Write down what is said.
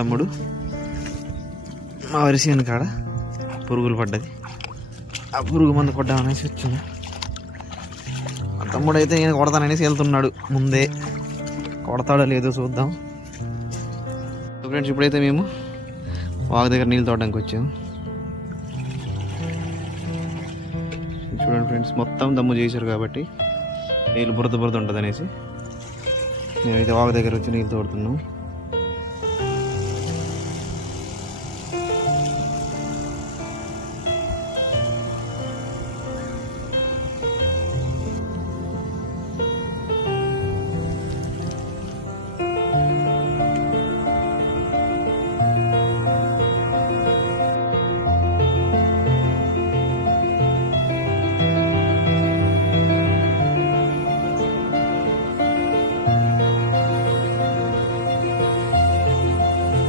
తమ్ముడు మా వరిసేను కాడ పురుగులు పడ్డది, ఆ పురుగు మందు కొట్టామనేసి వచ్చింది. మా తమ్ముడు అయితే నేను కొడతాననేసి వెళ్తున్నాడు, ముందే కొడతాడో లేదో చూద్దాం. ఫ్రెండ్స్ ఇప్పుడైతే మేము వాగు దగ్గర నీళ్ళు తోడడానికి వచ్చాము. చూడండి ఫ్రెండ్స్, మొత్తం దమ్ము చేశారు కాబట్టి నీళ్ళు బురద ఉంటుంది అనేసి మేమైతే వాగు దగ్గర వచ్చి నీళ్ళు తోడుతున్నాం.